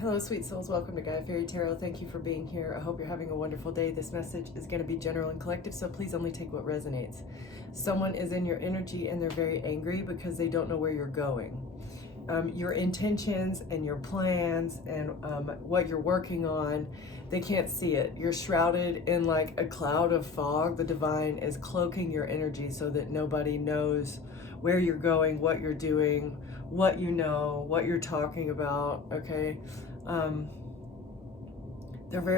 Hello, sweet souls. Welcome to Gaia Fairy Tarot. Thank you for being here. I hope you're having a wonderful day. This message is going to be general and collective, so please only take what resonates. Someone is in your energy and they're very angry because they don't know where you're going. Your intentions and your plans and what you're working on, they can't see it. You're shrouded in like a cloud of fog. The divine is cloaking your energy so that nobody knows where you're going, what you're doing, what you know, what you're talking about. Okay.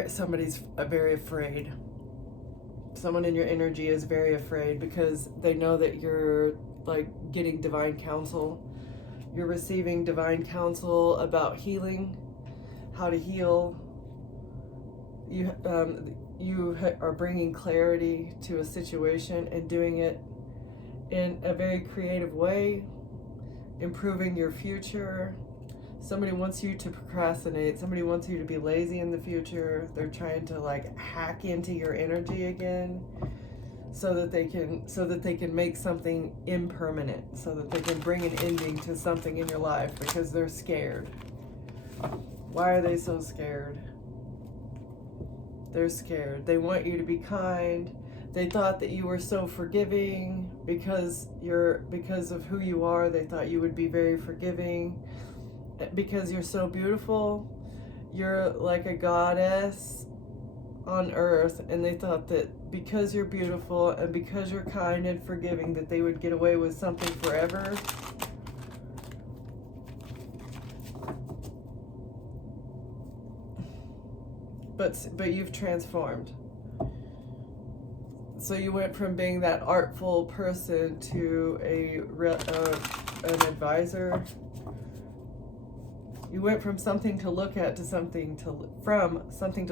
Somebody's very afraid. Someone in your energy is very afraid because they know that you're like getting divine counsel. You're receiving divine counsel about healing, how to heal. You are bringing clarity to a situation and doing it in a very creative way, improving your future. Somebody wants you to procrastinate. Somebody wants you to be lazy in the future. They're trying to like hack into your energy again so that they can make something impermanent, so that they can bring an ending to something in your life because they're scared. Why are they so scared? They're scared. They want you to be kind. They thought that you were so forgiving because of who you are. They thought you would be very forgiving because you're so beautiful. You're like a goddess on earth, and they thought that because you're beautiful and because you're kind and forgiving that they would get away with something forever. But you've transformed. So you went from being that artful person to an advisor. You went from something to look at to something to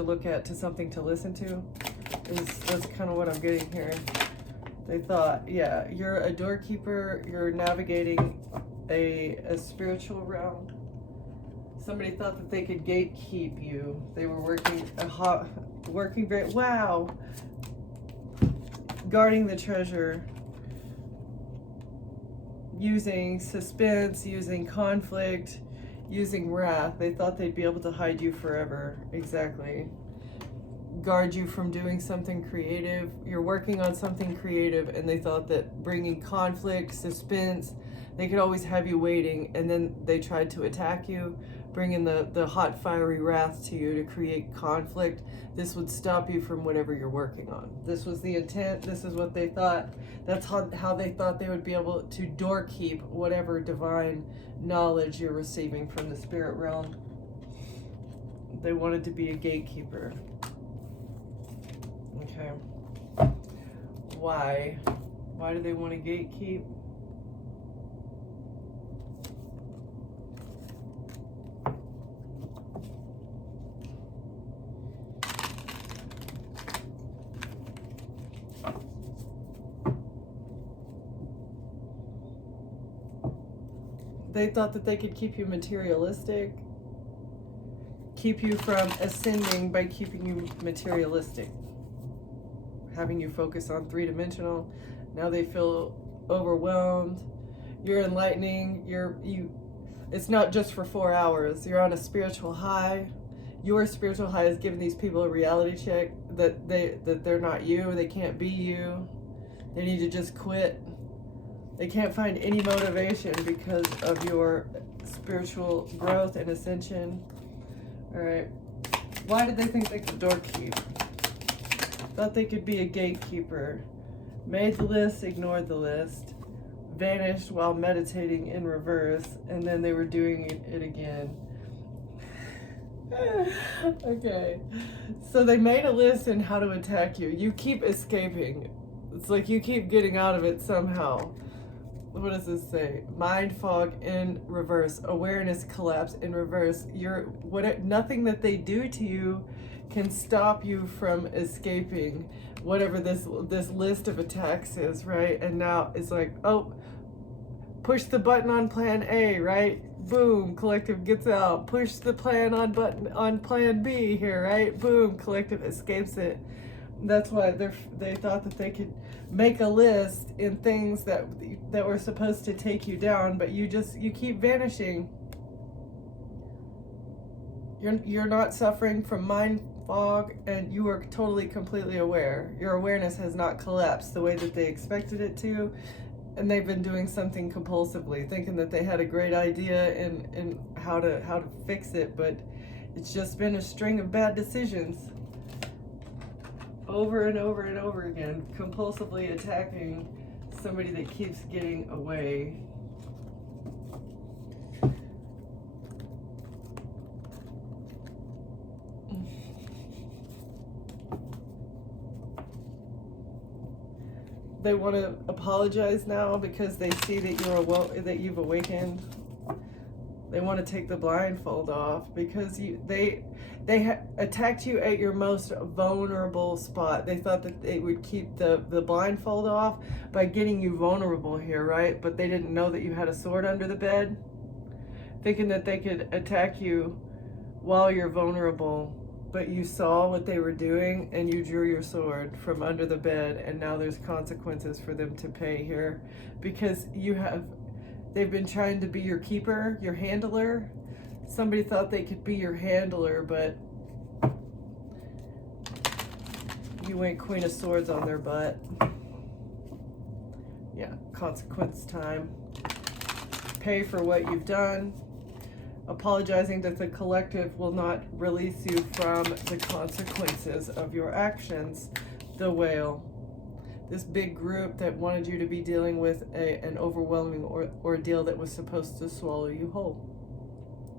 look at to something to listen to. That's kind of what I'm getting here. They thought, yeah, you're a doorkeeper. You're navigating a spiritual realm. Somebody thought that they could gatekeep you. They were working very guarding the treasure, using suspense, using conflict, using wrath. They thought they'd be able to hide you forever. Exactly. Guard you from doing something creative. You're working on something creative, and they thought that bringing conflict, suspense, they could always have you waiting, and then they tried to attack you, bringing the hot, fiery wrath to you to create conflict. This would stop you from whatever you're working on. This was the intent. This is what they thought. That's how they thought they would be able to doorkeep whatever divine knowledge you're receiving from the spirit realm. They wanted to be a gatekeeper. Okay. Why? Why do they want to gatekeep? They thought that they could keep you materialistic, keep you from ascending by keeping you materialistic, having you focus on three-dimensional. Now they feel overwhelmed. You're enlightening. It's not just for 4 hours. You're on a spiritual high. Your spiritual high is giving these people a reality check that they're not you. They can't be you. They need to just quit. They can't find any motivation because of your spiritual growth and ascension. All right. Why did they think they could doorkeep? Thought they could be a gatekeeper. Made the list, ignored the list. Vanished while meditating in reverse, and then they were doing it again. Okay. So they made a list in how to attack you. You keep escaping. It's like you keep getting out of it somehow. What does this say? Mind fog in reverse. Awareness collapse in reverse. Nothing that they do to you can stop you from escaping whatever this list of attacks is, right? And now it's like, oh, push the button on plan A, right? Boom, collective gets out. Push the plan on plan B here, right? Boom, collective escapes it. That's why they thought that they could make a list in things that were supposed to take you down, but you keep vanishing. You're not suffering from mind fog, and you are totally completely aware. Your awareness has not collapsed the way that they expected it to, and they've been doing something compulsively, thinking that they had a great idea in how to fix it, but it's just been a string of bad decisions over and over and over again, compulsively attacking somebody that keeps getting away. They want to apologize now because they see that that you've awakened. They want to take the blindfold off because they attacked you at your most vulnerable spot. They thought that they would keep the blindfold off by getting you vulnerable here, right? But they didn't know that you had a sword under the bed, thinking that they could attack you while you're vulnerable. But you saw what they were doing and you drew your sword from under the bed, and now there's consequences for them to pay here because they've been trying to be your keeper, your handler. Somebody thought they could be your handler, but you went Queen of Swords on their butt. Yeah, consequence time. Pay for what you've done. Apologizing that the collective will not release you from the consequences of your actions. The Whale. This big group that wanted you to be dealing with an overwhelming ordeal that was supposed to swallow you whole.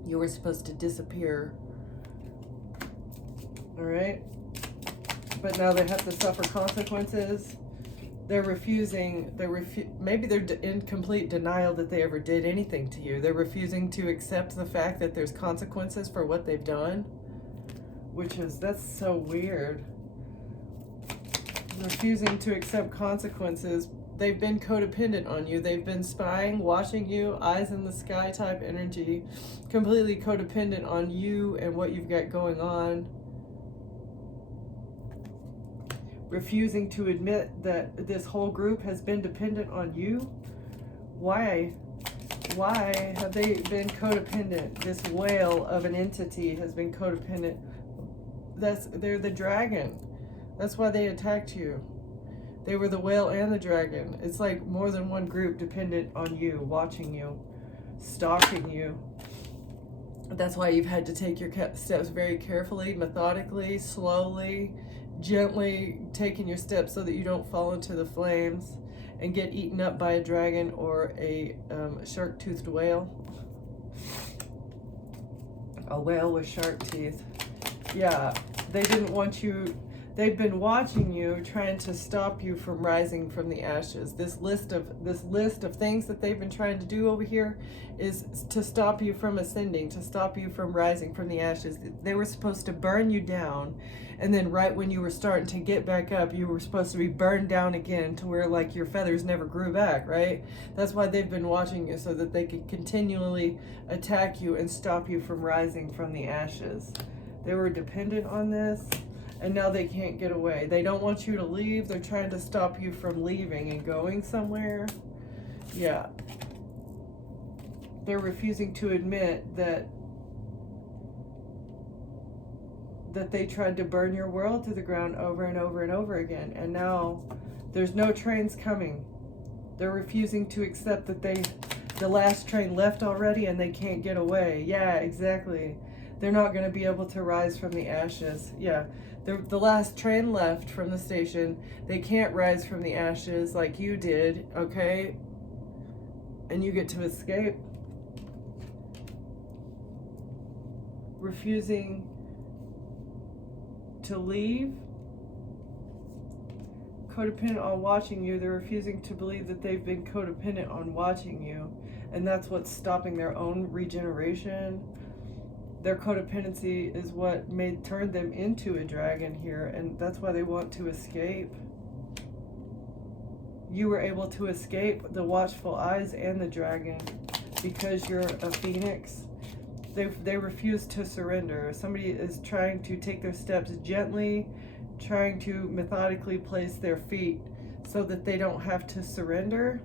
You were supposed to disappear. All right? But now they have to suffer consequences. They're refusing, maybe they're in complete denial that they ever did anything to you. They're refusing to accept the fact that there's consequences for what they've done, that's so weird. Refusing to accept consequences. They've been codependent on you. They've been spying, watching you, eyes in the sky type energy, completely codependent on you and what you've got going on. Refusing to admit that this whole group has been dependent on you. Why have they been codependent? This whale of an entity has been codependent. They're the dragon. That's why they attacked you. They were the whale and the dragon. It's like more than one group dependent on you, watching you, stalking you. That's why you've had to take your steps very carefully, methodically, slowly, gently taking your steps so that you don't fall into the flames and get eaten up by a dragon or a shark-toothed whale. A whale with shark teeth. Yeah, they didn't want you. They've been watching you, trying to stop you from rising from the ashes. This list of things that they've been trying to do over here is to stop you from ascending, to stop you from rising from the ashes. They were supposed to burn you down, and then right when you were starting to get back up, you were supposed to be burned down again to where like your feathers never grew back, right? That's why they've been watching you, so that they could continually attack you and stop you from rising from the ashes. They were dependent on this. And now they can't get away. They don't want you to leave. They're trying to stop you from leaving and going somewhere. Yeah. They're refusing to admit that they tried to burn your world to the ground over and over and over again. And now there's no trains coming. They're refusing to accept that the last train left already and they can't get away. Yeah, exactly. They're not going to be able to rise from the ashes. Yeah. The last train left from the station. They can't rise from the ashes like you did, okay? And you get to escape. Refusing to leave. Codependent on watching you. They're refusing to believe that they've been codependent on watching you. And that's what's stopping their own regeneration. Their codependency is what turned them into a dragon here, and that's why they want to escape. You were able to escape the watchful eyes and the dragon because you're a phoenix. They refuse to surrender. Somebody is trying to take their steps gently, trying to methodically place their feet so that they don't have to surrender.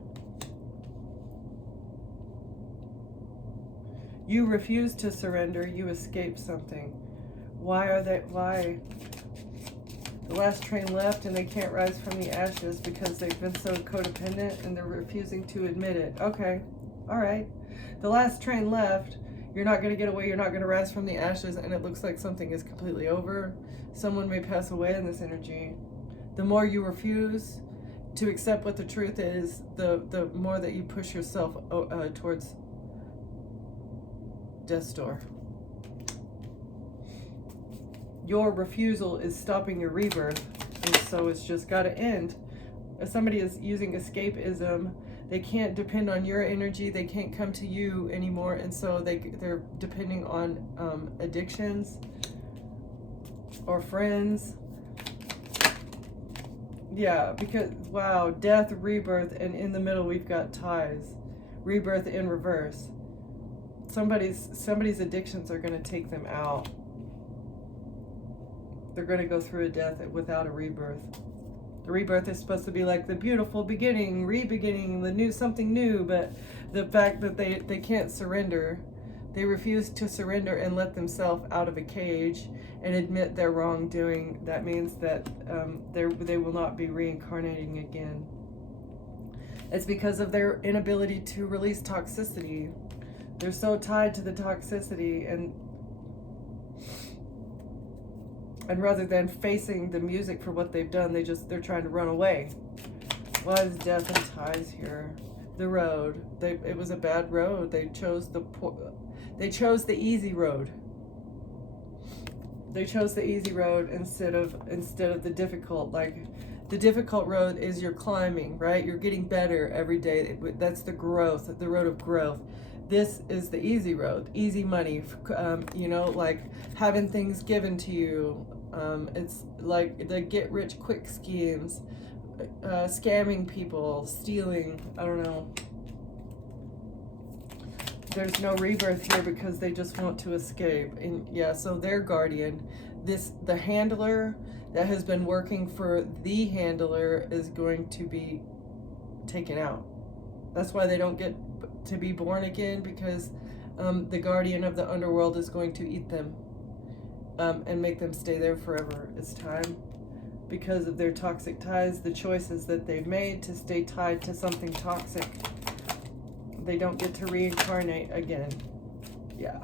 You refuse to surrender. You escape something. Why? The last train left and they can't rise from the ashes because they've been so codependent and they're refusing to admit it. Okay. All right. The last train left. You're not going to get away. You're not going to rise from the ashes, and it looks like something is completely over. Someone may pass away in this energy. The more you refuse to accept what the truth is, the more that you push yourself towards death's door. Your refusal is stopping your rebirth, and so it's just got to end. If somebody is using escapism, they can't depend on your energy. They can't come to you anymore, and so they're depending on addictions or friends. Yeah, because, wow, death, rebirth, and in the middle we've got ties. Rebirth in reverse. Somebody's addictions are going to take them out. They're going to go through a death without a rebirth. The rebirth is supposed to be like the beautiful beginning, re-beginning, the new, something new, but the fact that they can't surrender, they refuse to surrender and let themselves out of a cage and admit their wrongdoing, that means that they will not be reincarnating again. It's because of their inability to release toxicity. They're so tied to the toxicity, and rather than facing the music for what they've done, they're trying to run away. Why is death and ties here? The road. It was a bad road. They chose the easy road. They chose the easy road instead of the difficult. Like, the difficult road is you're climbing, right? You're getting better every day. That's the growth, the road of growth. This is the easy road, easy money, like having things given to you. It's like the get rich quick schemes, scamming people, stealing, I don't know. There's no rebirth here because they just want to escape. And yeah, so their guardian, the handler that has been working for the handler, is going to be taken out. That's why they don't get to be born again, because the guardian of the underworld is going to eat them and make them stay there forever. It's time, because of their toxic ties, the choices that they've made to stay tied to something toxic. They don't get to reincarnate again. Yeah.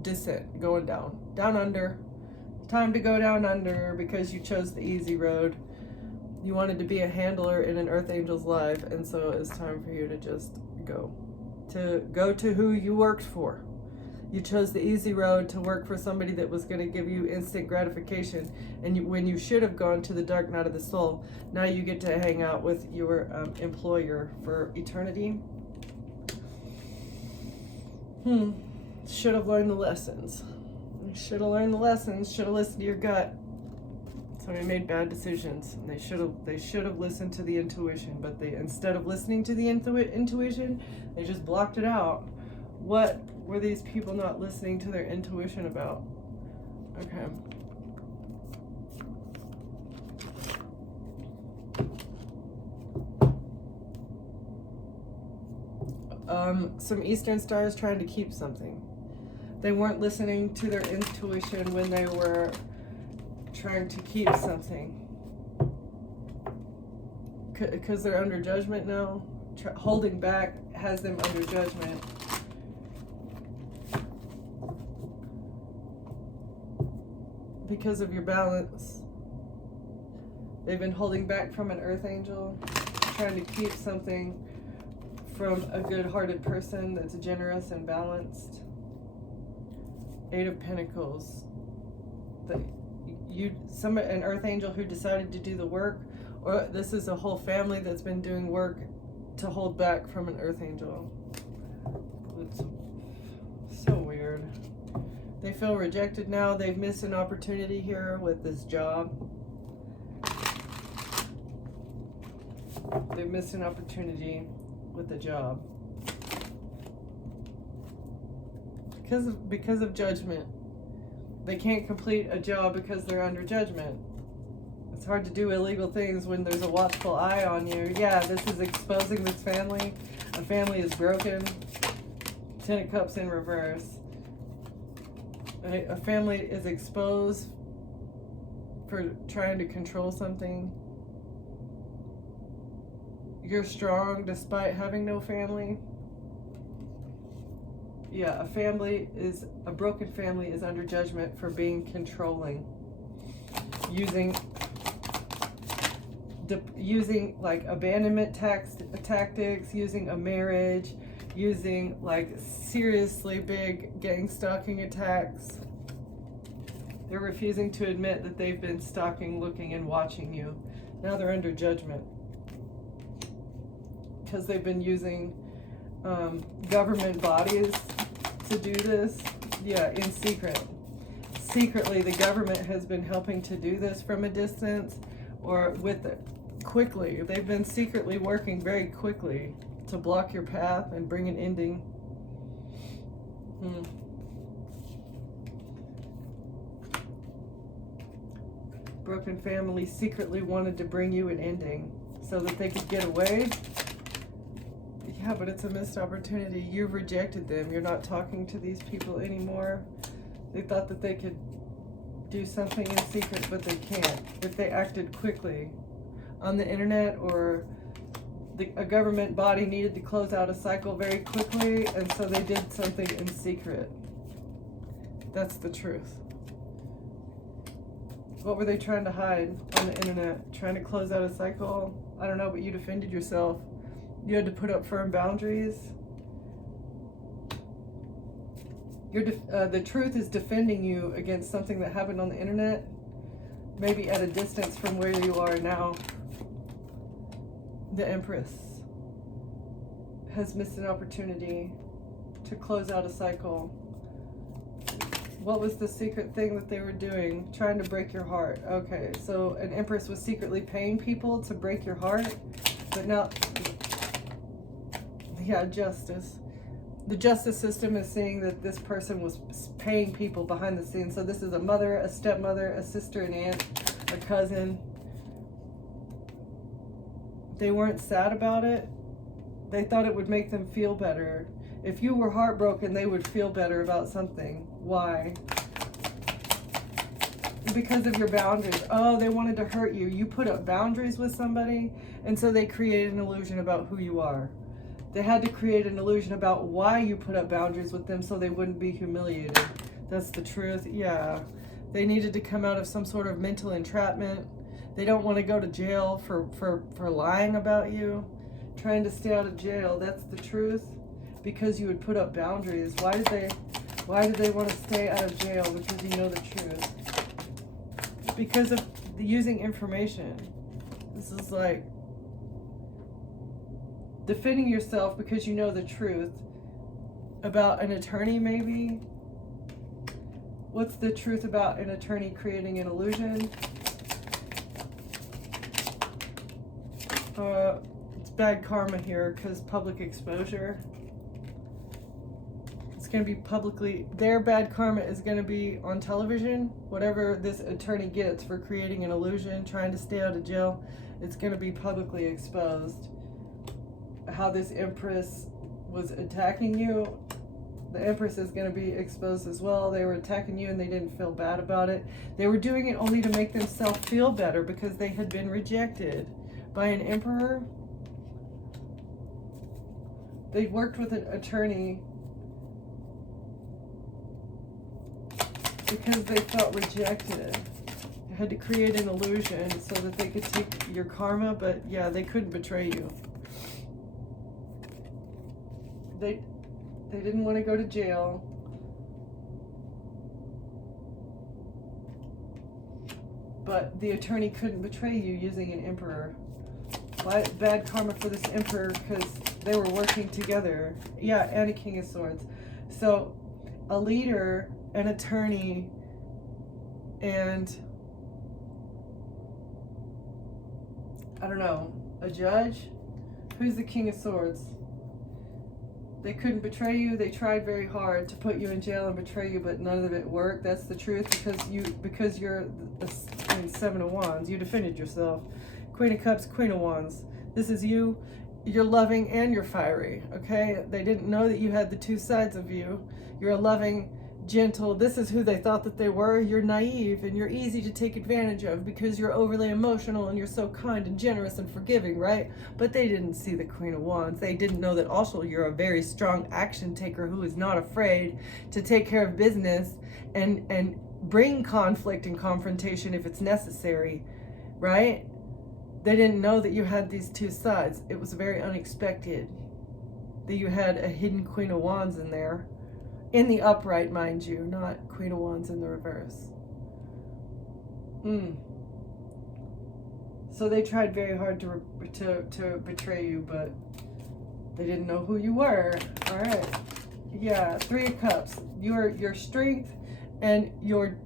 Descent, going down. Down under. Time to go down under because you chose the easy road. You wanted to be a handler in an Earth Angel's life, and so it's time for you to just go to who you worked for. You chose the easy road to work for somebody that was going to give you instant gratification, and when you should have gone to the dark night of the soul, now you get to hang out with your employer for eternity. Should have learned the lessons. Should have learned the lessons. Should have listened to your gut. Somebody made bad decisions, and they should have listened to the intuition, but instead of listening to the intuition, they just blocked it out. What were these people not listening to their intuition about? Okay. Some Eastern stars trying to keep something. They weren't listening to their intuition when they were trying to keep something. Because they're under judgment now. Holding back has them under judgment. Because of your balance. They've been holding back from an Earth Angel, trying to keep something from a good-hearted person that's generous and balanced. Eight of Pentacles. An Earth Angel who decided to do the work, or this is a whole family that's been doing work to hold back from an Earth Angel. It's so weird. They feel rejected now. They've missed an opportunity here with this job. They've missed an opportunity with the job. Because of judgment. They can't complete a job because they're under judgment. It's hard to do illegal things when there's a watchful eye on you. Yeah, this is exposing this family. A family is broken. Ten of Cups in reverse. A family is exposed for trying to control something. You're strong despite having no family. Yeah, a broken family is under judgment for being controlling. Using like abandonment tactics, using a marriage, using like seriously big gang stalking attacks. They're refusing to admit that they've been stalking, looking, and watching you. Now they're under judgment because they've been using government bodies to do this. Yeah, in secret. Secretly, the government has been helping to do this from a distance or with it quickly. They've been secretly working very quickly to block your path and bring an ending. Broken family secretly wanted to bring you an ending so that they could get away. Yeah, but it's a missed opportunity. You've rejected them. You're not talking to these people anymore. They thought that they could do something in secret, but they can't. If they acted quickly on the internet, or a government body needed to close out a cycle very quickly, and so they did something in secret. That's the truth. What were they trying to hide on the internet? Trying to close out a cycle? I don't know, but you defended yourself. You had to put up firm boundaries. The truth is defending you against something that happened on the internet, maybe at a distance from where you are now. The Empress has missed an opportunity to close out a cycle. What was the secret thing that they were doing? Trying to break your heart. Okay, so an Empress was secretly paying people to break your heart, but now, yeah, justice. The justice system is saying that this person was paying people behind the scenes. So this is a mother, a stepmother, a sister, an aunt, a cousin. They weren't sad about it. They thought it would make them feel better. If you were heartbroken, they would feel better about something. Why? Because of your boundaries. Oh, they wanted to hurt you. You put up boundaries with somebody, and so they created an illusion about who you are. They had to create an illusion about why you put up boundaries with them so they wouldn't be humiliated. That's the truth. Yeah. They needed to come out of some sort of mental entrapment. They don't want to go to jail for lying about you, trying to stay out of jail. That's the truth. Because you would put up boundaries. Why did they want to stay out of jail? Because you know the truth. Because of using information. This is like defending yourself because you know the truth about an attorney, maybe. What's the truth about an attorney creating an illusion? It's bad karma here because public exposure. It's going to be publicly, their bad karma is going to be on television. Whatever this attorney gets for creating an illusion, trying to stay out of jail, it's going to be publicly exposed. How this Empress was attacking you, the Empress is going to be exposed as well. They were attacking you and they didn't feel bad about it. They were doing it only to make themselves feel better because they had been rejected by an emperor. They worked with an attorney because they felt rejected. They had to create an illusion so that they could take your karma, but yeah, they couldn't betray you. They didn't want to go to jail. But the attorney couldn't betray you using an emperor. Why bad karma for this emperor? Because they were working together. Yeah, and a King of Swords. So a leader, an attorney, and I don't know, a judge? Who's the King of Swords? They couldn't betray you. They tried very hard to put you in jail and betray you, but none of it worked. That's the truth, because you're Seven of Wands. You defended yourself. Queen of Cups, Queen of Wands. This is you. you're loving and you're fiery, okay? They didn't know that you had the two sides of you. You're a loving, gentle, this is who they thought that they were. You're naive and you're easy to take advantage of because you're overly emotional and you're so kind and generous and forgiving, right? But they didn't see the Queen of Wands. They didn't know that also you're a very strong action taker who is not afraid to take care of business and bring conflict and confrontation if it's necessary, right? They didn't know that you had these two sides. It was very unexpected that you had a hidden Queen of Wands in there. In the upright, mind you, not Queen of Wands in the reverse. So they tried very hard to betray you, but they didn't know who you were. All right. Yeah, Three of Cups. Your strength and your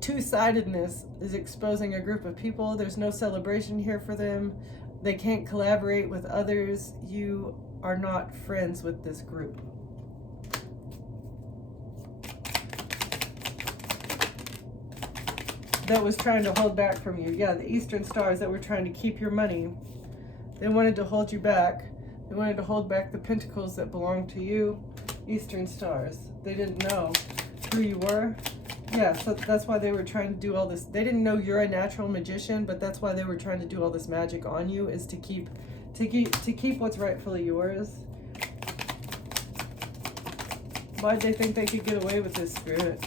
two-sidedness is exposing a group of people. There's no celebration here for them. They can't collaborate with others. You are not friends with this group. That was trying to hold back from you. Yeah, the Eastern Stars that were trying to keep your money. They wanted to hold you back. They wanted to hold back the pentacles that belong to you. Eastern Stars. They didn't know who you were. Yeah, so that's why they were trying to do all this. They didn't know you're a natural magician, but that's why they were trying to do all this magic on you, is to keep what's rightfully yours. Why did they think they could get away with this, Spirit?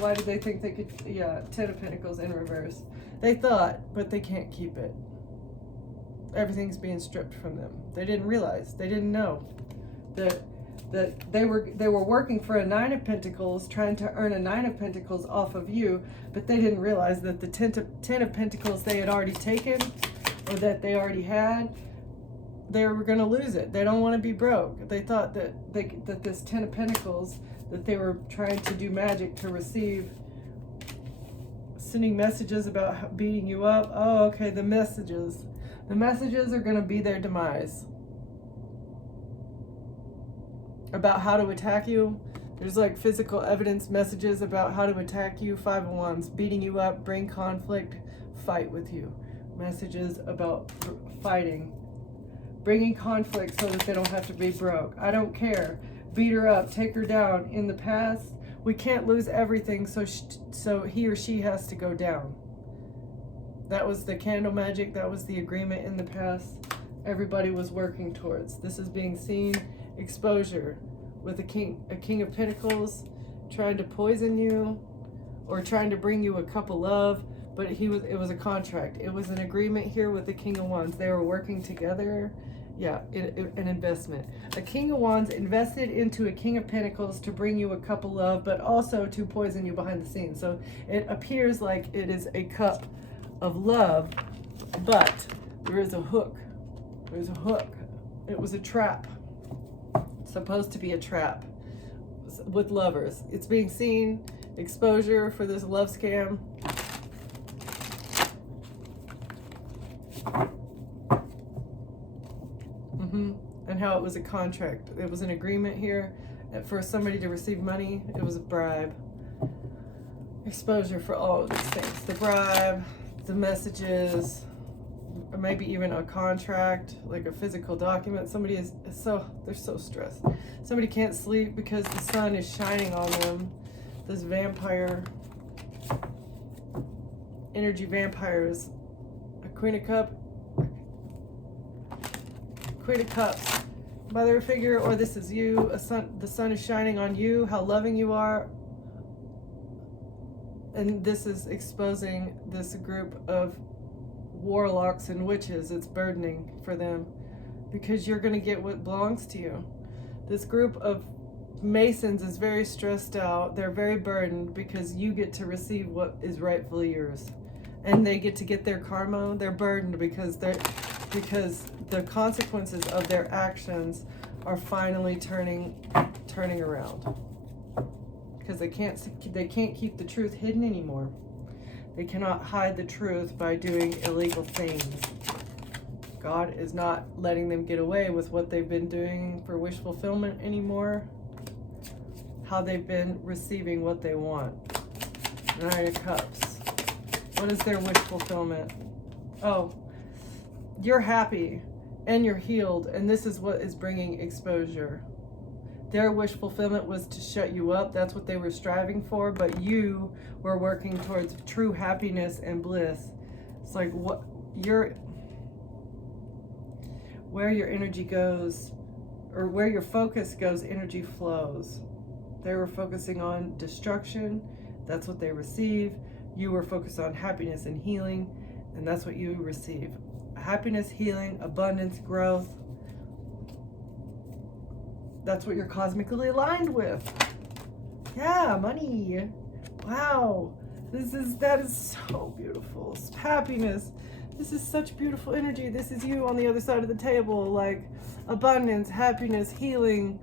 Why did they think they could? Yeah, Ten of Pentacles in reverse. They thought, but they can't keep it. Everything's being stripped from them. They didn't realize. They didn't know that they were working for a Nine of Pentacles, trying to earn a Nine of Pentacles off of you, but they didn't realize that the Ten of Pentacles they had already taken, or that they already had, they were going to lose it. They don't want to be broke. They thought that this Ten of Pentacles, that they were trying to do magic to receive, sending messages about beating you up. Oh, okay, the messages. The messages are going to be their demise. About how to attack you. There's like physical evidence messages about how to attack you. Five of Wands, beating you up, bring conflict, fight with you. Messages about fighting. Bringing conflict so that they don't have to be broke. I don't care. Beat her up, take her down. In the past, we can't lose everything, so he or she has to go down. That was the candle magic. That was the agreement in the past. Everybody was working towards. This is being seen. Exposure with a king of Pentacles trying to poison you or trying to bring you a cup of love, but it was a contract. It was an agreement here with the King of Wands. They were working together. Yeah, an investment. A King of Wands invested into a King of Pentacles to bring you a cup of love, but also to poison you behind the scenes. So it appears like it is a cup of love, but there is a hook. There's a hook. It was a trap. Supposed to be a trap with lovers. It's being seen. Exposure for this love scam. And how it was a contract. It was an agreement here for somebody to receive money. It was a bribe. Exposure for all of these things. The bribe, the messages, or maybe even a contract, like a physical document. Somebody they're so stressed. Somebody can't sleep because the sun is shining on them. This vampire, energy vampires. A Queen of Cups. Queen of Cups. Mother figure, or this is you. The sun is shining on you, how loving you are. And this is exposing this group of warlocks and witches. It's burdening for them because you're going to get what belongs to you. This group of Masons is very stressed out. They're very burdened because you get to receive what is rightfully yours, and they get to get their karma. They're burdened because the consequences of their actions are finally turning around, because they can't keep the truth hidden anymore. They cannot hide the truth by doing illegal things. God is not letting them get away with what they've been doing for wish fulfillment anymore. How they've been receiving what they want. Nine of Cups. What is their wish fulfillment? Oh, you're happy and you're healed, and this is what is bringing exposure. Their wish fulfillment was to shut you up. That's what they were striving for, but you were working towards true happiness and bliss. It's like where your energy goes, or where your focus goes, energy flows. They were focusing on destruction. That's what they receive. You were focused on happiness and healing, and that's what you receive. Happiness, healing, abundance, growth. That's what you're cosmically aligned with. Yeah, money. Wow. That is so beautiful. Happiness. This is such beautiful energy. This is you on the other side of the table. Like abundance, happiness, healing.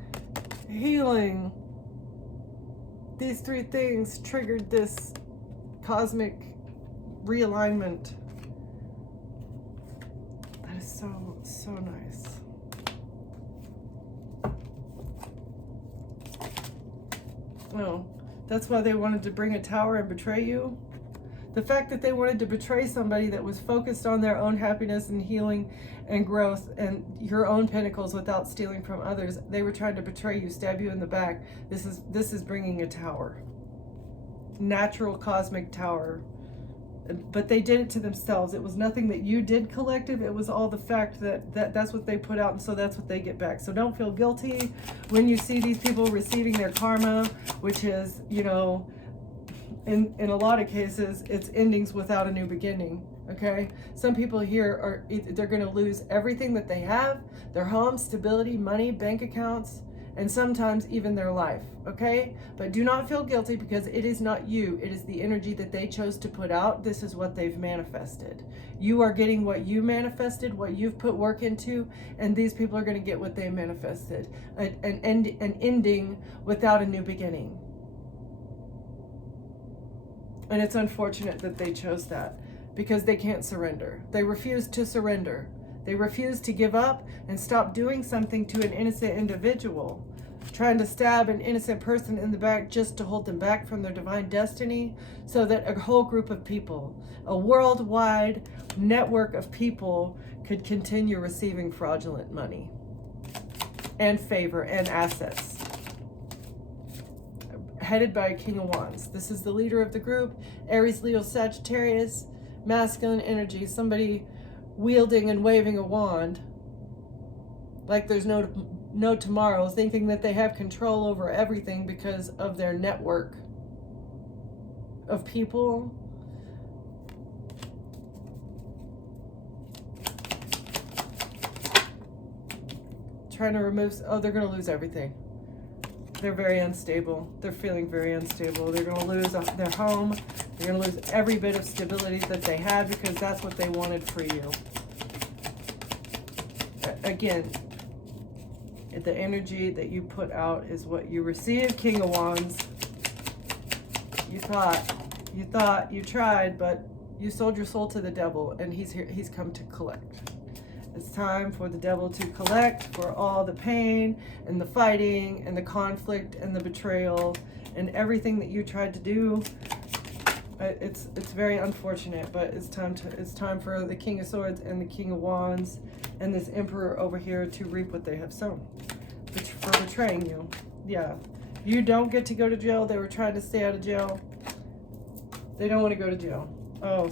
These three things triggered this cosmic realignment. That is so nice. No, that's why they wanted to bring a tower and betray you. The fact that they wanted to betray somebody that was focused on their own happiness and healing and growth and your own pinnacles without stealing from others, they were trying to betray you, stab you in the back. This is bringing a tower. Natural cosmic tower. But they did it to themselves. It was nothing that you did collective. It was all the fact that's what they put out, and so that's what they get back. So don't feel guilty when you see these people receiving their karma, which is, in a lot of cases, it's endings without a new beginning. Okay? Some people here they're going to lose everything that they have, their home, stability, money, bank accounts, and sometimes even their life. Okay? But do not feel guilty, because it is not you. It is the energy that they chose to put out. This is what they've manifested. You are getting what you manifested, what you've put work into, and these people are going to get what they manifested. An ending without a new beginning. And it's unfortunate that they chose that, because they can't surrender. They refuse to surrender. They refuse to give up and stop doing something to an innocent individual, trying to stab an innocent person in the back just to hold them back from their divine destiny, so that a whole group of people, a worldwide network of people, could continue receiving fraudulent money and favor and assets. Headed by a King of Wands. This is the leader of the group. Aries, Leo, Sagittarius, masculine energy. Somebody wielding and waving a wand like there's no tomorrow, thinking that they have control over everything because of their network of people. Trying to remove, they're going to lose everything. They're very unstable. They're feeling very unstable. They're going to lose their home. They're going to lose every bit of stability that they had, because that's what they wanted for you. Again, the energy that you put out is what you receive. King of Wands. You thought, you tried, but you sold your soul to the devil, and he's here. He's come to collect. It's time for the devil to collect for all the pain and the fighting and the conflict and the betrayal and everything that you tried to do. It's very unfortunate, but it's time for the King of Swords and the King of Wands and this Emperor over here to reap what they have sown for betraying you. Yeah, you don't get to go to jail. They were trying to stay out of jail. They don't want to go to jail. Oh,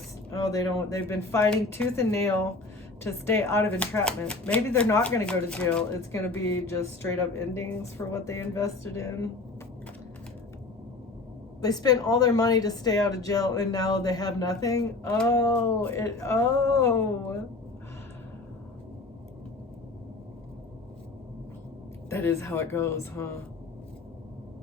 they don't. They've been fighting tooth and nail to stay out of entrapment. Maybe they're not going to go to jail. It's going to be just straight up endings for what they invested in. They spent all their money to stay out of jail, and now they have nothing. That is how it goes, huh?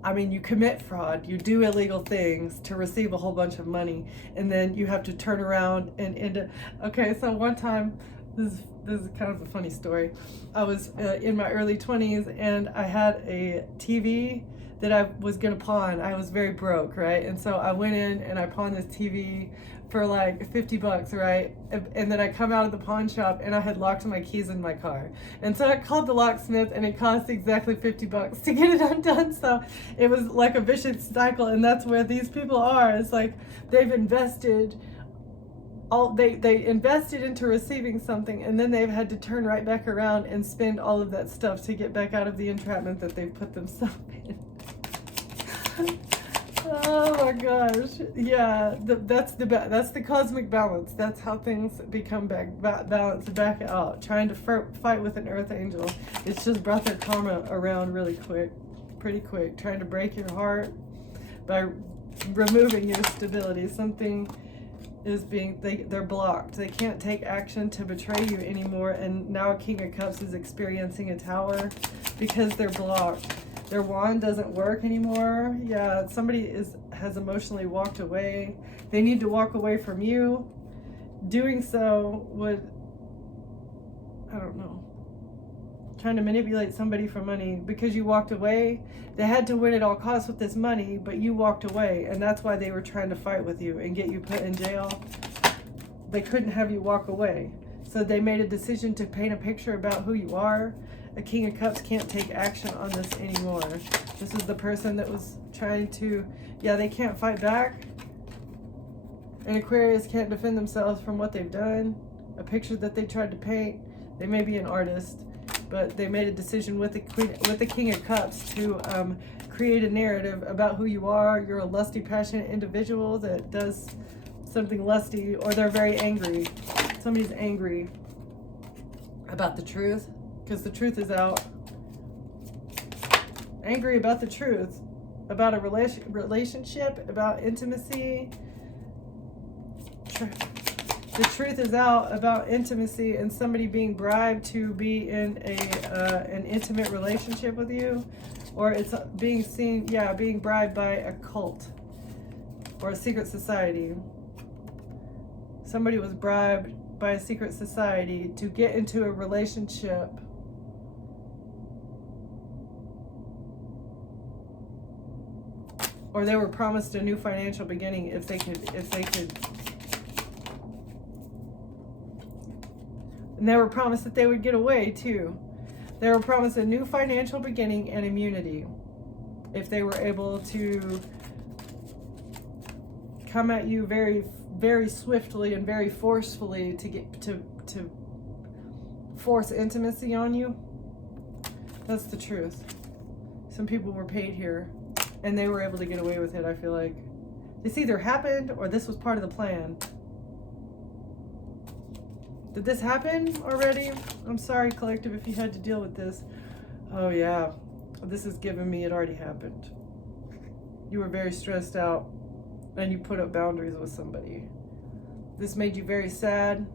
I mean, you commit fraud, you do illegal things to receive a whole bunch of money, and then you have to turn around and end it. Okay, so one time, this is kind of a funny story. I was in my early 20s, and I had a TV that I was gonna pawn. I was very broke, right? And so I went in and I pawned this TV for like $50, right? And then I come out of the pawn shop and I had locked my keys in my car. And so I called the locksmith, and it cost exactly $50 to get it undone. So it was like a vicious cycle, and that's where these people are. It's like they've invested they invested into receiving something, and then they've had to turn right back around and spend all of that stuff to get back out of the entrapment that they've put themselves in. Oh my gosh. Yeah, that's the cosmic balance. That's how things become balanced back out. Trying to fight with an earth angel, it's just brought their karma around really quick, pretty quick. Trying to break your heart by removing your stability. Something is they're blocked. They can't take action to betray you anymore, and now King of Cups is experiencing a tower because they're blocked. Their wand doesn't work anymore. Yeah, somebody has emotionally walked away. They need to walk away from you. Doing so would, I don't know, trying to manipulate somebody for money because you walked away. They had to win at all costs with this money, but you walked away, and that's why they were trying to fight with you and get you put in jail. They couldn't have you walk away, so they made a decision to paint a picture about who you are. A King of Cups can't take action on this anymore. This is the person that was trying to, yeah, they can't fight back. And Aquarius can't defend themselves from what they've done. A picture that they tried to paint. They may be an artist, but they made a decision with the King of Cups to create a narrative about who you are. You're a lusty, passionate individual that does something lusty, or they're very angry. Somebody's angry about the truth, because the truth is out. Angry about the truth, about a relationship, about intimacy. The truth is out about intimacy and somebody being bribed to be in an intimate relationship with you, or it's being seen, yeah, being bribed by a cult or a secret society. Somebody was bribed by a secret society to get into a relationship or they were promised a new financial beginning if they could, and they were promised that they would get away too. They were promised a new financial beginning and immunity if they were able to come at you very, very swiftly and very forcefully to get to force intimacy on you. That's the truth. Some people were paid here, and they were able to get away with it, I feel like. This either happened or this was part of the plan. Did this happen already? I'm sorry, collective, if you had to deal with this. Oh yeah, this is giving me it already happened. You were very stressed out and you put up boundaries with somebody. This made you very sad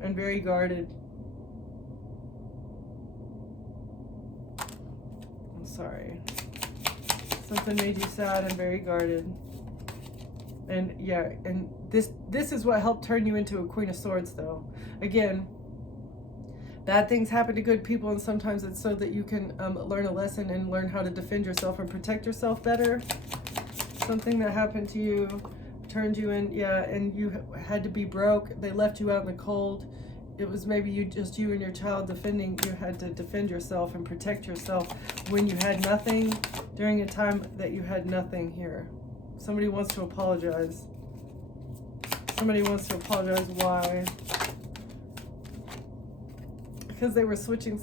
and very guarded. I'm sorry. Something made you sad and very guarded. And yeah, and this is what helped turn you into a Queen of Swords, though. Again, bad things happen to good people, and sometimes it's so that you can learn a lesson and learn how to defend yourself and protect yourself better. Something that happened to you turned you in, yeah, and you had to be broke. They left you out in the cold. It was maybe you and your child defending. You had to defend yourself and protect yourself when you had nothing, during a time that you had nothing here. Somebody wants to apologize. Somebody wants to apologize. Why? Because they were switching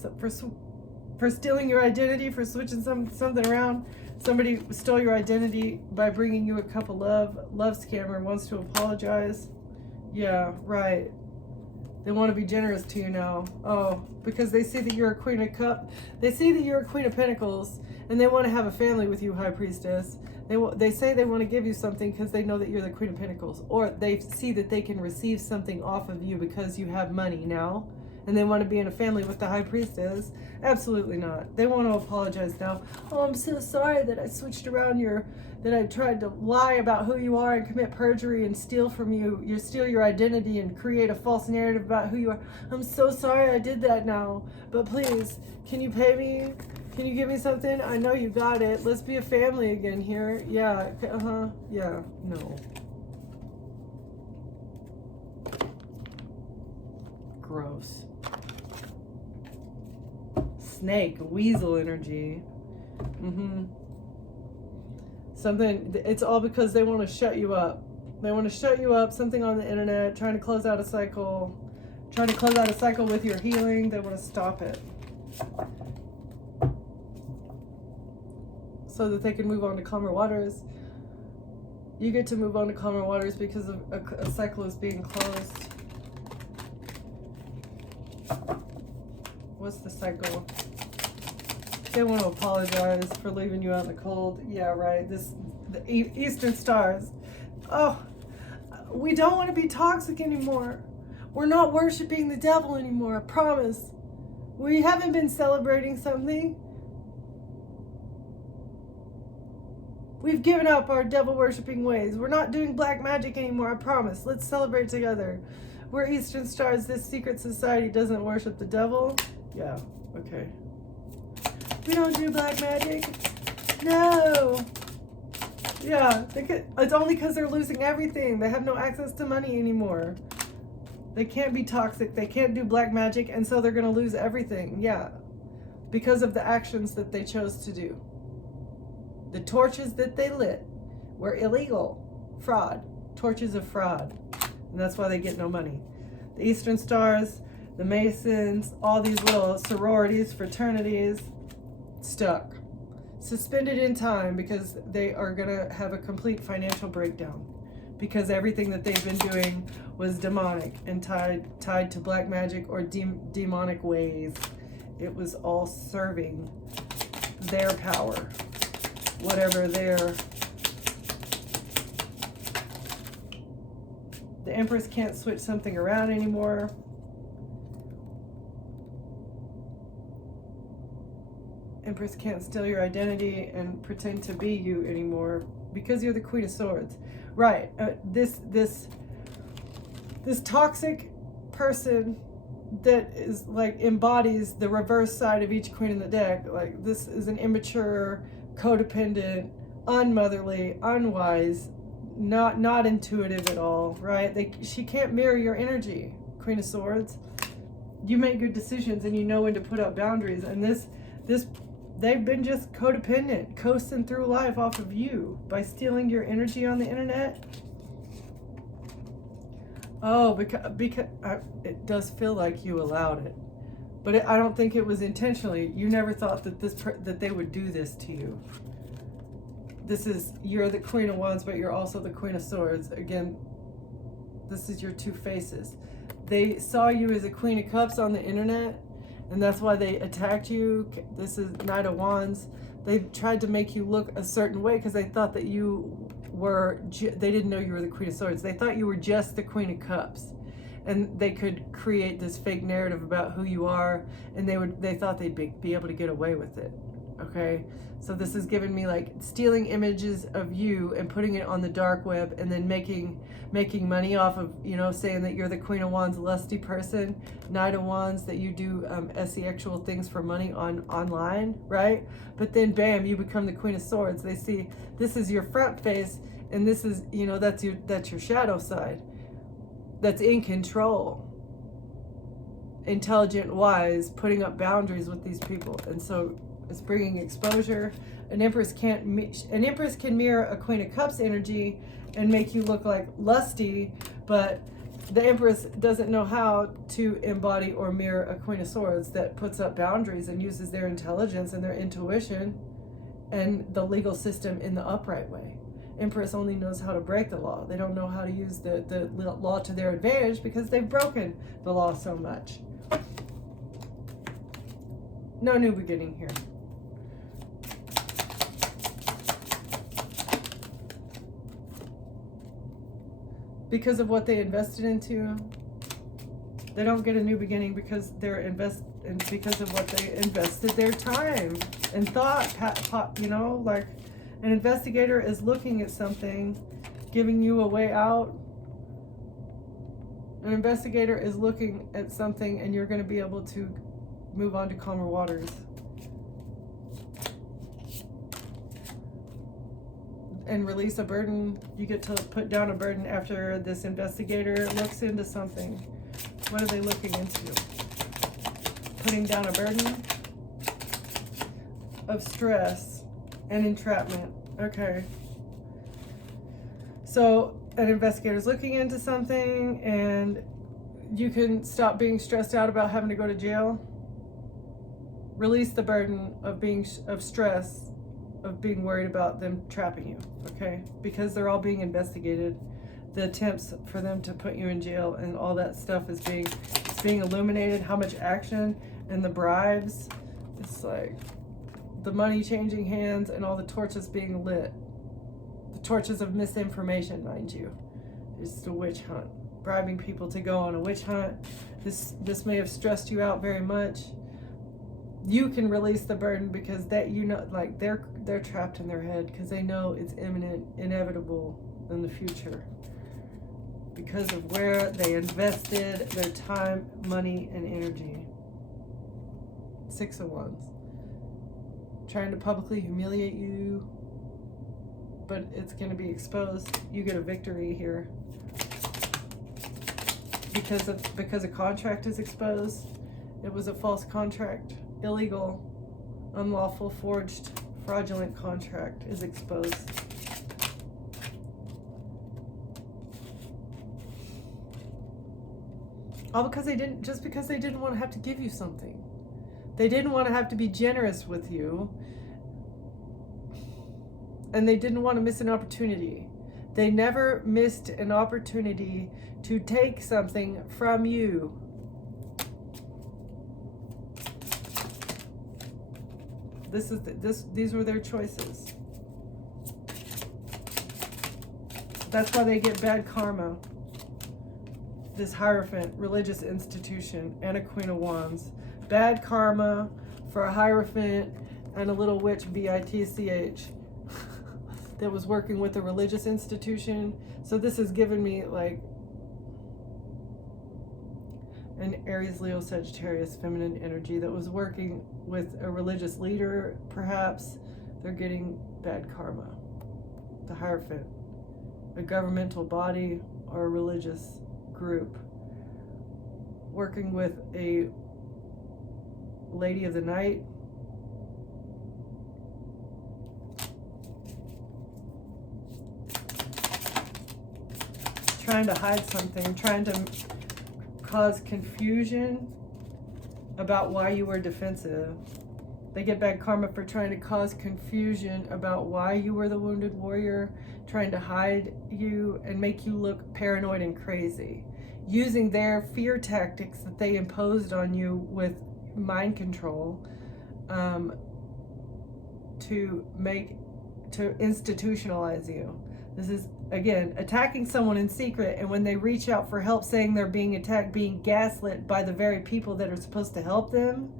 for stealing your identity, for switching something around. Somebody stole your identity by bringing you a cup of love. Love scammer wants to apologize. Yeah, right. They want to be generous to you now. Oh, because they see that you're a Queen of Cups. They see that you're a Queen of Pentacles, and they want to have a family with you, High Priestess. They say they want to give you something because they know that you're the Queen of Pentacles, or they see that they can receive something off of you because you have money now, and they want to be in a family with the High Priestess. Absolutely not. They want to apologize now. Oh, I'm so sorry that I switched around that I tried to lie about who you are and commit perjury and steal from you. You steal your identity and create a false narrative about who you are. I'm so sorry I did that now, but please, can you pay me? Can you give me something? I know you got it. Let's be a family again here. Yeah, yeah, no. Gross. Snake, weasel energy. Something, it's all because they want to shut you up. They want to shut you up, something on the internet, trying to close out a cycle, with your healing. They want to stop it so that they can move on to calmer waters. You get to move on to calmer waters because of a cycle is being closed. What's the cycle? They want to apologize for leaving you out in the cold. Yeah, right. The Eastern Stars. Oh, we don't want to be toxic anymore. We're not worshiping the devil anymore, I promise. We haven't been celebrating something. We've given up our devil worshiping ways. We're not doing black magic anymore, I promise. Let's celebrate together. We're Eastern Stars. This secret society doesn't worship the devil. Yeah, okay. We don't do black magic. No. Yeah, it's only because they're losing everything. They have no access to money anymore. They can't be toxic. They can't do black magic, and so they're going to lose everything. Yeah, because of the actions that they chose to do. The torches that they lit were illegal. Fraud. Torches of fraud. And that's why they get no money. The Eastern Stars, the Masons, all these little sororities, fraternities, stuck. Suspended in time because they are going to have a complete financial breakdown because everything that they've been doing was demonic and tied to black magic or demonic ways. It was all serving their power, whatever their... The Empress can't switch something around anymore. Empress can't steal your identity and pretend to be you anymore because you're the Queen of Swords. Right. This toxic person that is like embodies the reverse side of each queen in the deck. Like, this is an immature, codependent, unmotherly, unwise, not intuitive at all, right? She can't mirror your energy, Queen of Swords. You make good decisions and you know when to put up boundaries, and this they've been just codependent, coasting through life off of you by stealing your energy on the internet. Oh, because it does feel like you allowed it, but I don't think it was intentionally. You never thought that that they would do this to you. You're the Queen of Wands, but you're also the Queen of Swords. Again, this is your two faces. They saw you as a Queen of Cups on the internet, and that's why they attacked you. This is Knight of Wands. They tried to make you look a certain way because they thought that you were, they didn't know you were the Queen of Swords. They thought you were just the Queen of Cups. And they could create this fake narrative about who you are, and they thought they'd be able to get away with it. Okay? So this is giving me like stealing images of you and putting it on the dark web, and then making money off of, saying that you're the Queen of Wands lusty person, Knight of Wands, that you do sexual things for money online, right? But then bam, you become the Queen of Swords. They see this is your front face, and this is, that's your shadow side. That's in control. Intelligent, wise, putting up boundaries with these people. And so it's bringing exposure. An Empress can mirror a Queen of Cups energy and make you look like lusty, but the Empress doesn't know how to embody or mirror a Queen of Swords that puts up boundaries and uses their intelligence and their intuition and the legal system in the upright way. Empress only knows how to break the law. They don't know how to use the law to their advantage because they've broken the law so much. No new beginning here. Because of what they invested into, they don't get a new beginning because because of what they invested their time and thought. Like an investigator is looking at something, giving you a way out. An investigator is looking at something, and you're going to be able to move on to calmer waters. And release a burden. You get to put down a burden after this investigator looks into something. What are they looking into? Putting down a burden of stress and entrapment. Okay. So an investigator's looking into something, and you can stop being stressed out about having to go to jail. Release the burden of stress, of being worried about them trapping you, okay? Because they're all being investigated. The attempts for them to put you in jail and all that stuff is being illuminated. How much action and the bribes, it's like the money changing hands and all the torches being lit. The torches of misinformation, mind you. It's the witch hunt. Bribing people to go on a witch hunt. This may have stressed you out very much. You can release the burden because that, you know, like they're trapped in their head because they know it's imminent, inevitable in the future because of where they invested their time, money, and energy. 6 of Wands. Trying to publicly humiliate you, but it's going to be exposed. You get a victory here because a contract is exposed. It was a false contract. Illegal, unlawful, forged, fraudulent contract is exposed. All because they didn't want to have to give you something. They didn't want to have to be generous with you. And they didn't want to miss an opportunity. They never missed an opportunity to take something from you. These were their choices. That's why they get bad karma. This Hierophant, religious institution, and a Queen of Wands. Bad karma for a Hierophant and a little witch, BITCH, that was working with a religious institution. So this has given me like an Aries, Leo, Sagittarius, feminine energy that was working with a religious leader, perhaps. They're getting bad karma. The Hierophant, a governmental body or a religious group, working with a lady of the night. Trying to hide something, trying to cause confusion about why you were defensive. They get bad karma for trying to cause confusion about why you were the wounded warrior, trying to hide you and make you look paranoid and crazy, using their fear tactics that they imposed on you with mind control to institutionalize you. This is, again, attacking someone in secret, and when they reach out for help saying they're being attacked, being gaslit by the very people that are supposed to help them,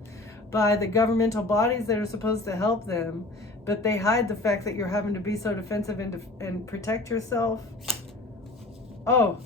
by the governmental bodies that are supposed to help them, but they hide the fact that you're having to be so defensive and protect yourself. Oh,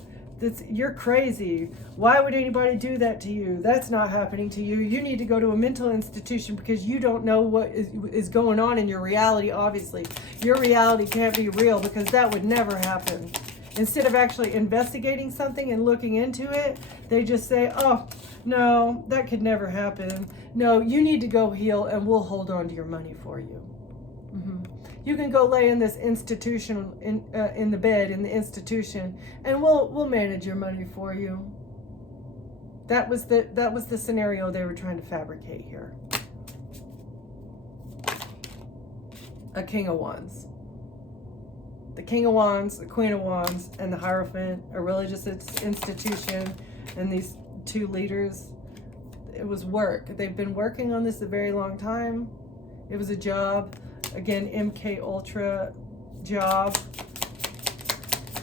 you're crazy. Why would anybody do that to you? That's not happening to you. You need to go to a mental institution because you don't know what is going on in your reality, obviously. Your reality can't be real because that would never happen. Instead of actually investigating something and looking into it, they just say, oh, no, that could never happen. No, you need to go heal and we'll hold on to your money for you. You can go lay in this institution, in the bed in the institution, and we'll manage your money for you. That was the scenario they were trying to fabricate here. A King of Wands. The King of Wands, the Queen of Wands, and the Hierophant, a religious institution, and these two leaders. It was work. They've been working on this a very long time. It was a job. Again, MK Ultra job,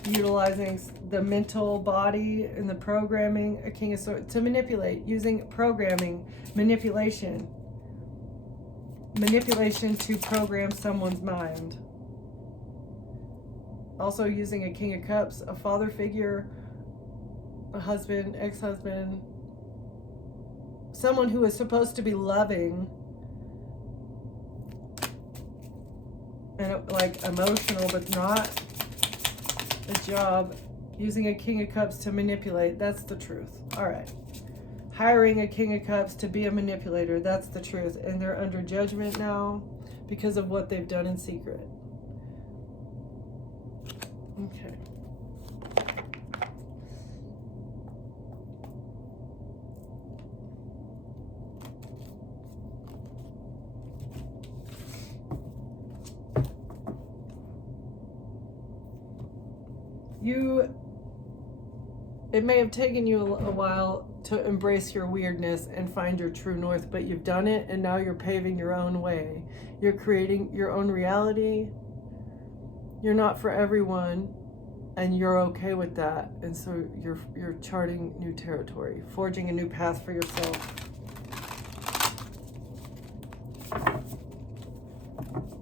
utilizing the mental body and the programming, a King of Swords, to manipulate, using programming, manipulation to program someone's mind. Also using a King of Cups, a father figure, a husband, ex-husband, someone who is supposed to be loving and like emotional, but not a job. Using a King of Cups to manipulate. That's the truth. All right. Hiring a King of Cups to be a manipulator. That's the truth. And they're under judgment now because of what they've done in secret. Okay. It may have taken you a while to embrace your weirdness and find your true north, but you've done it, and now you're paving your own way. You're creating your own reality. You're not for everyone, and you're okay with that. And so you're charting new territory, forging a new path for yourself.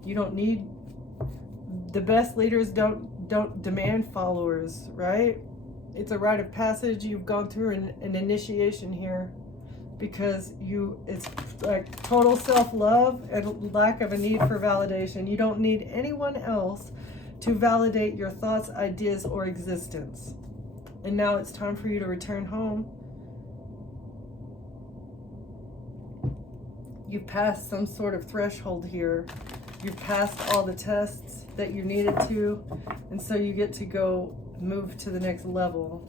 You don't need, the best leaders don't demand followers, right? It's a rite of passage. You've gone through an initiation here because it's like total self-love and lack of a need for validation. You don't need anyone else to validate your thoughts, ideas, or existence. And now it's time for you to return home. You've passed some sort of threshold here. You've passed all the tests that you needed to, and so you get to go move to the next level.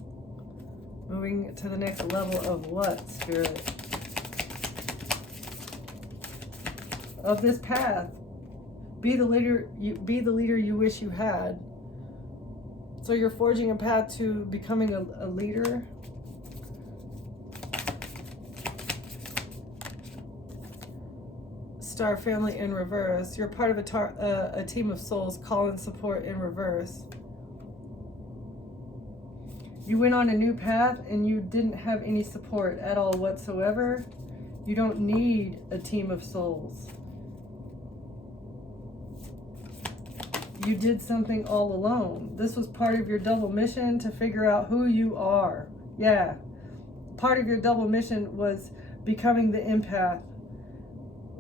Moving to the next level of what, Spirit? Of this path. Be the leader you wish you had. So you're forging a path to becoming a leader. Star family in reverse. You're part of a team of souls, call and support in reverse. You went on a new path and you didn't have any support at all whatsoever. You don't need a team of souls. You did something all alone. This was part of your double mission to figure out who you are. Yeah. Part of your double mission was becoming the empath.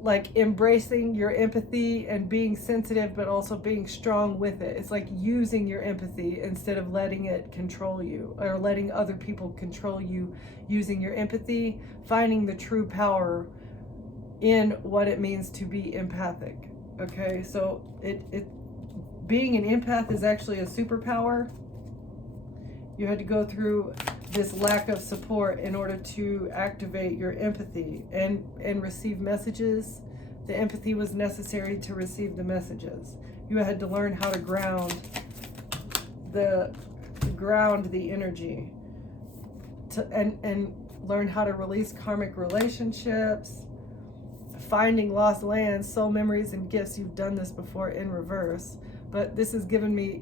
Like embracing your empathy and being sensitive, but also being strong with it. It's like using your empathy instead of letting it control you or letting other people control you. Using your empathy, finding the true power in what it means to be empathic. Okay, so being an empath is actually a superpower. You had to go through this lack of support in order to activate your empathy and receive messages. The empathy was necessary to receive the messages. You had to learn how to ground the energy and learn how to release karmic relationships, finding lost lands, soul memories, and gifts. You've done this before in reverse, but this has given me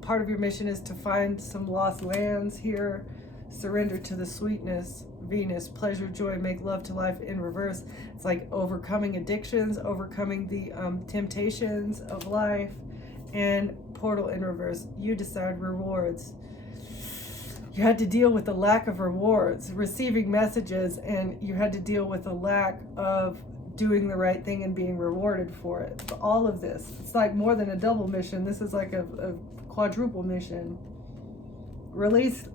part of your mission is to find some lost lands here, surrender to the sweetness, Venus, pleasure, joy, make love to life in reverse. It's like overcoming addictions, overcoming the temptations of life, and portal in reverse. You decide rewards. You had to deal with the lack of rewards, receiving messages, and you had to deal with the lack of doing the right thing and being rewarded for it. But all of this, it's like more than a double mission. This is like a quadruple mission. Release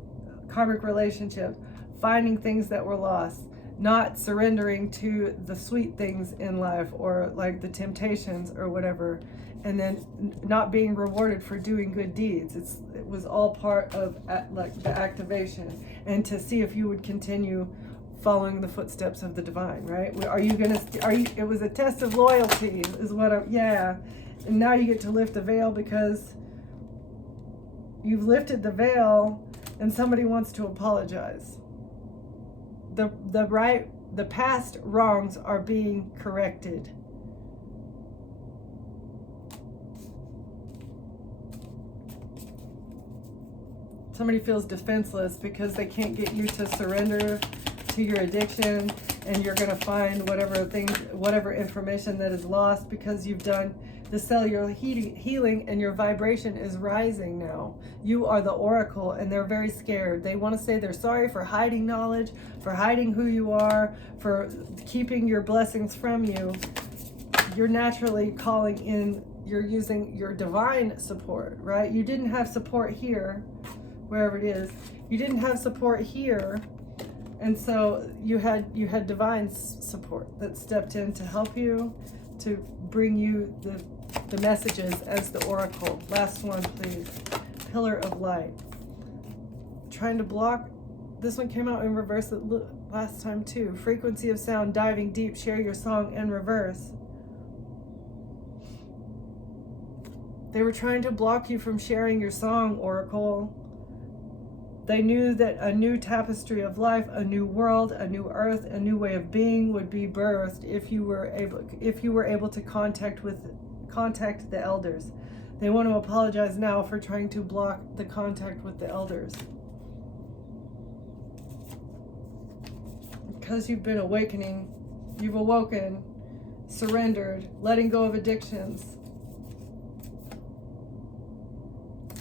karmic relationship, finding things that were lost, not surrendering to the sweet things in life or like the temptations or whatever, and then not being rewarded for doing good deeds. It was all part of like the activation, and to see if you would continue following the footsteps of the divine, right? It was a test of loyalty is what yeah. And now you get to lift the veil because you've lifted the veil and somebody wants to apologize. The past wrongs are being corrected. Somebody feels defenseless because they can't get you to surrender to your addiction, and you're going to find whatever information that is lost because you've done the cellular healing and your vibration is rising now. You are the oracle, and they're very scared. They want to say they're sorry for hiding knowledge, for hiding who you are, for keeping your blessings from you. You're naturally calling in, you're using your divine support, right? You didn't have support here, wherever it is. You didn't have support here, and so you had divine support that stepped in to help you, to bring you the messages as the oracle. Last one, please. Pillar of light. Trying to block. This one came out in reverse last time too. Frequency of sound, diving deep, share your song in reverse. They were trying to block you from sharing your song, Oracle. They knew that a new tapestry of life, a new world, a new earth, a new way of being would be birthed if you were able to contact the elders. They want to apologize now for trying to block the contact with the elders. Because you've been awakening, you've awoken, surrendered, letting go of addictions.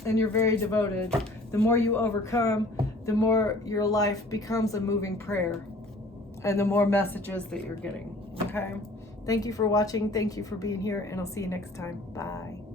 And you're very devoted. The more you overcome, the more your life becomes a moving prayer. And the more messages that you're getting. Okay? Thank you for watching. Thank you for being here. And I'll see you next time. Bye.